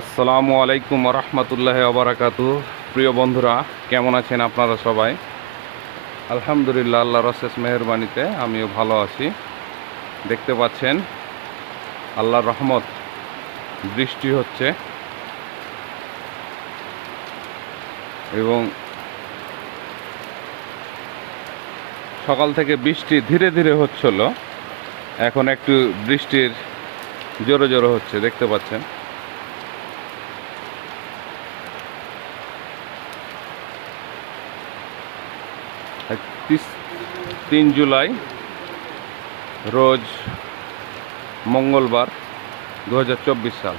আসসালামু আলাইকুম রহমতুল্লাহ আবরাকাতু প্রিয় বন্ধুরা, কেমন আছেন আপনারা সবাই? আলহামদুলিল্লাহ আল্লাহ রসেস মেহরবানিতে আমিও ভালো আছি। দেখতে পাচ্ছেন, আল্লাহর রহমত, বৃষ্টি হচ্ছে। এবং সকাল থেকে বৃষ্টি ধীরে ধীরে হচ্ছিল। এখন একটু বৃষ্টির জোরে জোরে হচ্ছে, দেখতে পাচ্ছেন। তিস- তিন জুলাই রোজ মঙ্গলবার দু হাজার চব্বিশ সাল।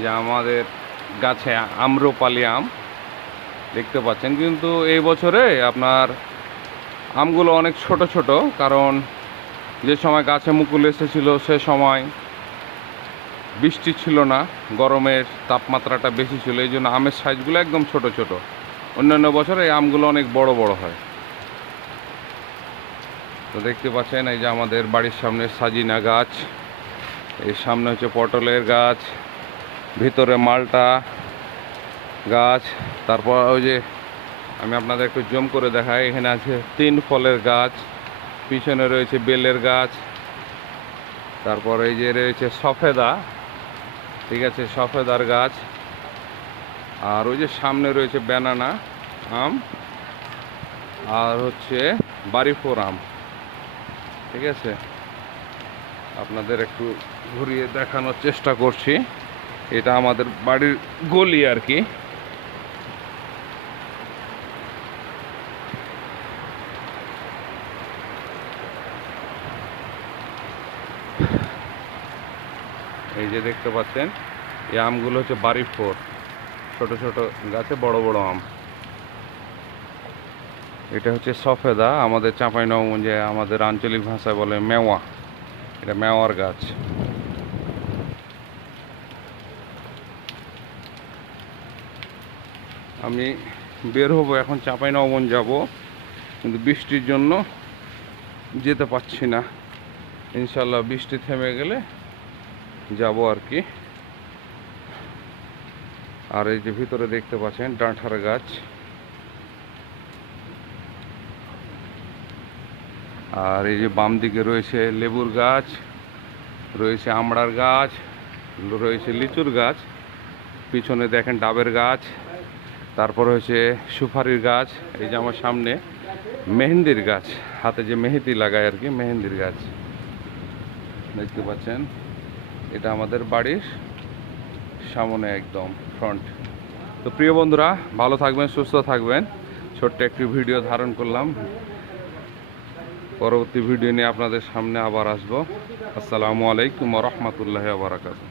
যে আমাদের গাছে আম্রপালি আম দেখতে পাচ্ছেন, কিন্তু এই বছরে আপনার আমগুলো অনেক ছোট ছোট, কারণ যে সময় গাছে মুকুল এসেছিল সে সময় বৃষ্টি ছিল না, গরমের তাপমাত্রাটা বেশি ছিল, এই জন্য আমের সাইজগুলো একদম ছোট ছোট। অন্যান্য বছরে এই আমগুলো অনেক বড় বড় হয়। তো দেখতে পাচ্ছেন এই যে আমাদের বাড়ির সামনে সাজিনা গাছ, এর সামনে হচ্ছে পটলের গাছ, ভিতরে মালটা গাছ, তারপর ওই যে আমি আপনাদের একটু জম করে দেখাই, এখানে আছে তিন ফলের গাছ, পিছনে রয়েছে বেলের গাছ, তারপর এই যে রয়েছে সফেদা, ঠিক আছে, সফেদার গাছ আর ওই যে সামনে রয়েছে ব্যানানা আম, আর হচ্ছে বাড়িফোর আম। ঠিক আছে? আপনাদের একটু ঘুরিয়ে দেখানোর চেষ্টা করছি। এটা আমাদের বাড়ির গলি আর কি। এই যে দেখতে পাচ্ছেন, এই আমগুলো হচ্ছে বাড়ি ফোর ছোট ছোট গাছে বড় বড় আম। এটা হচ্ছে সফেদা, আমাদের চাঁপাই নবগঞ্জে আমাদের আঞ্চলিক ভাষায় বলে মেওয়া। এটা মেওয়ার গাছ। আমি বের হব এখন চাঁপাই নবগঞ্জ যাব, কিন্তু বৃষ্টির জন্য যেতে পারছি না। ইনশাল্লাহ বৃষ্টি থেমে গেলে যাব আর কি। আর এই যে ভিতরে দেখতে পাচ্ছেন ডাঁঠার গাছ। আর এই যে বাম দিকে রয়েছে লেবুর গাছ, রয়েছে আমড়ার গাছ, রয়েছে লিচুর গাছ, পিছনে দেখেন ডাবের গাছ, তারপর হচ্ছে সুপারির গাছ, এই যে আমার সামনে মেহেন্দির গাছ, হাতে যে মেহেদি লাগায় আর কি, মেহেন্দির গাছ। দেখতে পাচ্ছেন, এটা আমাদের বাড়ির সামনে একদম ফ্রন্ট তো প্রিয় বন্ধুরা, ভালো থাকবেন, সুস্থ থাকবেন। ছোট্ট একটি ভিডিও ধারণ করলাম। পরবর্তী ভিডিও নিয়ে আপনাদের সামনে আবার আসব। আসসালামু আলাইকুম রহমতুল্লাহ বারাকাতু